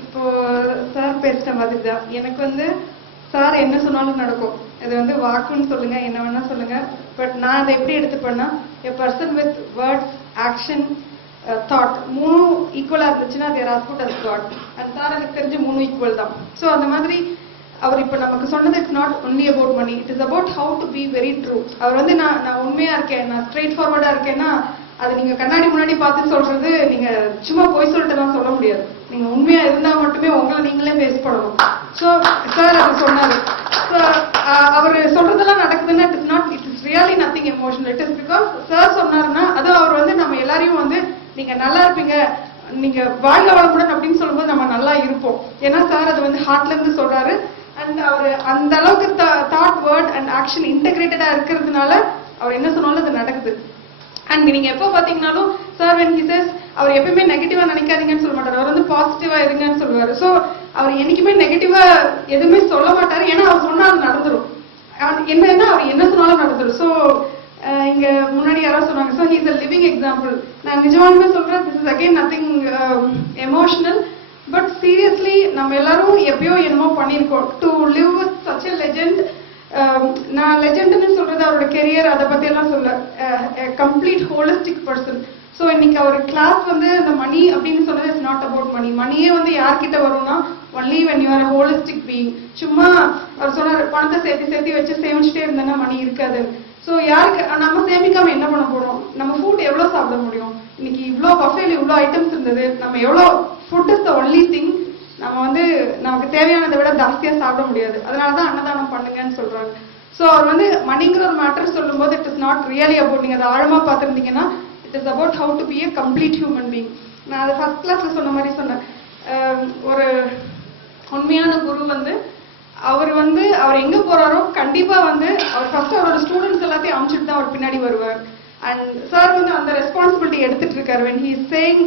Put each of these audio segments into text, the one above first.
இப்போ சார் பேசிட்ட மாதிரி தான் எனக்கு வந்து சார் என்ன சொன்னாலும் நடக்கும். இது வந்து வாக்குன்னு சொல்லுங்க, என்ன வேணா சொல்லுங்க. பட் நான் அதை எப்படி எடுத்துப்பேன்னா, a person with words, action, thought மூணும் ஈக்குவலா இருந்துச்சுன்னா they're as good as God. And sir எனக்கு தெரிஞ்சு மூணும் ஈக்குவல் தான். ஸோ அந்த மாதிரி அவர் இப்போ நமக்கு சொன்னது it's not only about money, it is about how to be very true. அவர் வந்து நான் உண்மையா இருக்கேன், நான் ஸ்ட்ரெயிட் ஃபார்வர்டா இருக்கேன்னா அது நீங்க கண்ணாடி முன்னாடி பார்த்து சொல்றது, நீங்க சும்மா போய் சொல்லிட்டு தான் சொல்ல முடியாது. நீங்க உண்மையா இருந்தா மட்டுமே உங்களை நீங்களே பேஸ் பண்ணணும். ஸோ சார் அவர் சொன்னாரு, அவர் சொல்றதெல்லாம் நடக்குதுன்னா it is really nothing emotional. It is because sir சொன்னாருன்னா அது அவர் வந்து நம்ம எல்லாரையும் வந்து நீங்க நல்லா இருப்பீங்க, நீங்க வாழ்க வளமுடன் அப்படின்னு சொல்லும்போது நம்ம நல்லா இருப்போம். ஏன்னா சார் அது வந்து ஹார்ட்ல இருந்து சொல்றாரு. அண்ட் அவர் அந்த அளவுக்கு தாட், வேர்ட் அண்ட் ஆக்ஷன் இன்டெகிரேட்டடா இருக்கிறதுனால அவர் என்ன சொன்னாலும் அது நடக்குது. அண்ட் நீங்க எப்போ பாத்தீங்கன்னாலும் சார் வென் ஹி சேஸ், அவர் எப்பயுமே நெகட்டிவா நினைக்காதீங்கன்னு சொல்ல மாட்டார், அவர் வந்து பாசிட்டிவா இருங்கன்னு சொல்லுவாரு. ஸோ அவர் என்னைக்குமே நெகட்டிவா எதுவுமே சொல்ல மாட்டாரு. ஏன்னா அவர் சொன்னா அது நடந்துரும். என்னன்னா அவர் என்ன சொன்னாலும் நடந்துரும். ஸோ இங்க முன்னாடி யாராவது சொன்னாங்க, so he is a living example. நான் நிஜமாலுமே சொல்றேன், this is again nothing emotional. But seriously நம்ம எல்லாரும் எப்பயோ என்னமோ பண்ணியிருக்கோம் to live with such a legend. நான் லெஜெண்ட்னு சொல்றது அவரோட கெரியர் அதை பத்தி எல்லாம் சொல்ல, கம்ப்ளீட் ஹோலிஸ்டிக் பர்சன். ஸோ இன்னைக்கு அவர் கிளாஸ் வந்து இந்த மணி அப்படின்னு சொன்னது இட்ஸ் நாட் அபவுட் மணி. மணியே வந்து யார்கிட்ட வரும்னா only when you are holistic being. சும்மா அவர் சொன்னார், பணத்தை சேர்த்து வச்சு சேமிச்சுட்டே இருந்தேன்னா மணி இருக்காது. ஸோ யாருக்கு நம்ம சேமிக்காம என்ன பண்ண போறோம்? நம்ம ஃபுட் எவ்வளோ சாப்பிட முடியும்? இன்னைக்கு இவ்வளோ பஃபேல இவ்வளோ ஐட்டம்ஸ் இருந்தது, நம்ம எவ்வளோ food is the only thing. நம்ம வந்து நமக்கு தேவையானதை விட ஜாஸ்தியாக சாப்பிட முடியாது. அதனாலதான் அன்னதானம் பண்ணுங்கன்னு சொல்றாங்க. ஸோ அவர் வந்து மணிங்கிற ஒரு மேட்டர் சொல்லும் போது it is not really about, நீங்க அதை ஆழமா பார்த்துருந்தீங்கன்னா it is about how to B a complete human being. நான் அதை ஃபர்ஸ்ட் கிளாஸ்ல சொன்ன மாதிரி சொன்னேன். ஒரு உண்மையான குரு வந்து அவர் எங்க போறாரோ கண்டிப்பா வந்து அவர் ஃபர்ஸ்ட் அவரோட ஸ்டூடெண்ட்ஸ் எல்லாத்தையும் அனுப்பிச்சுட்டு தான் அவர் பின்னாடி வருவார். அண்ட் சார் வந்து அந்த ரெஸ்பான்சிபிலிட்டி எடுத்துட்டு இருக்காரு. when he is saying,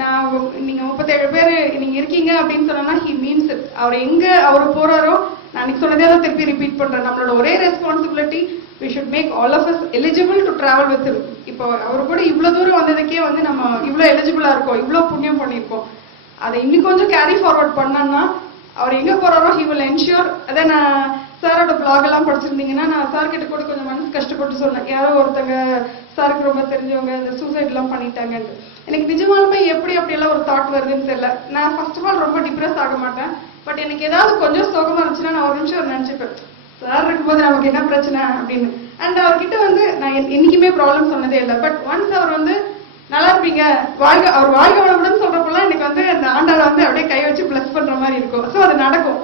நான் நீங்க 37 பேர் நீங்க இருக்கீங்க அப்படின்னு சொன்னா he means it. அவர் எங்க அவர் போறாரோ, நான் இன்னைக்கு சொன்னதே தான் திருப்பி ரிப்பீட் பண்றேன், நம்மளோட ஒரே responsibility we should make all of us eligible to travel with him. இப்போ அவர் கூட இவ்வளவு தூரம் வந்ததுக்கே வந்து நம்ம இவ்வளவு எலிஜிபிளா இருக்கோம், இவ்வளவு புண்ணியம் பண்ணியிருக்கோம். அதை இன்னும் கொஞ்சம் கேரி ஃபார்வர்ட் பண்ணோம்னா அவர் எங்க போறாரோ he will ensure. அதை நான் சாரோட பிளாக் எல்லாம் படிச்சிருந்தீங்கன்னா நான் சார் கிட்ட கூட கொஞ்சம் மனசு கஷ்டப்பட்டு சொன்னேன், யாரோ ஒருத்தங்க சாருக்கு ரொம்ப தெரிஞ்சவங்க இந்த சூசைட் எல்லாம் பண்ணிட்டாங்கன்னு. எனக்கு நிஜமாலுமே எப்படி அப்படியெல்லாம் ஒரு தாட் வருதுன்னு தெரியல. நான் ஃபர்ஸ்ட் ஆஃப் ஆல் ரொம்ப டிப்ரெஸ் ஆக மாட்டேன். பட் எனக்கு ஏதாவது கொஞ்சம் சோகமா இருந்துச்சுன்னா நான் ஒரு நிமிஷம் நினைச்சுப்பேன், சார் இருக்கும்போது நமக்கு என்ன பிரச்சனை அப்படின்னு. அண்ட் அவர்கிட்ட வந்து நான் என்னைக்குமே ப்ராப்ளம் சொன்னதே இல்லை. பட் ஒன்ஸ் அவர் வந்து நல்லா இருப்பீங்க, அவர் வாழ்க வளமுடன் சொல்றப்பெல்லாம் எனக்கு வந்து அந்த ஆண்டாளை வந்து அப்படியே கை வச்சு பிளஸ் பண்ற மாதிரி இருக்கும். ஸோ அது நடக்கும்.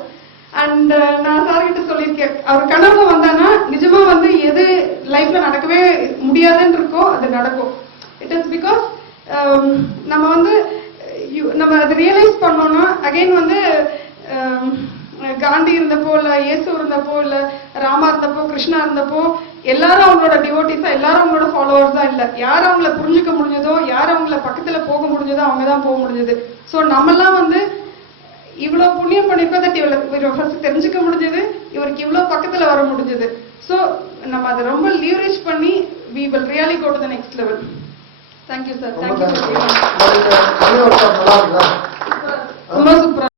அண்ட் நான் சார்கிட்ட சொல்லியிருக்கேன், அவர் கனவு வந்தானா நிஜமா வந்து எது லைஃப்ல நடக்கவே முடியாதுன்னு இருக்கோ அது நடக்கும். இட் இஸ் பிகாஸ் நம்ம வந்து நம்ம அதை ரியலைஸ் பண்ணோம்னா அகைன் வந்து காந்தி இருந்தப்போ இல்ல இயேசு இருந்தப்போ இல்ல ராமா இருந்தப்போ கிருஷ்ணா இருந்தப்போ எல்லாரும் அவங்களோட டிவோட்டிஸா, எல்லாரும் அவங்களோட ஃபாலோவர்ஸா இல்ல. யார் அவங்கள புரிஞ்சுக்க முடிஞ்சதோ, யார் அவங்கள பக்கத்துல போக முடிஞ்சதோ அவங்கதான் போக முடிஞ்சது. ஸோ நம்மெல்லாம் வந்து இவ்வளவு புண்ணியம் பண்ணிருக்கோம், இவரை ஃபர்ஸ்ட் தெரிஞ்சுக்க முடிஞ்சது, இவருக்கு இவ்வளவு பக்கத்துல வர முடிஞ்சது. ஸோ நம்ம அதை ரொம்ப லீவரேஜ் பண்ணி we will really go to the next level. Thank you sir. Thank you. ரொம்ப சூப்பரா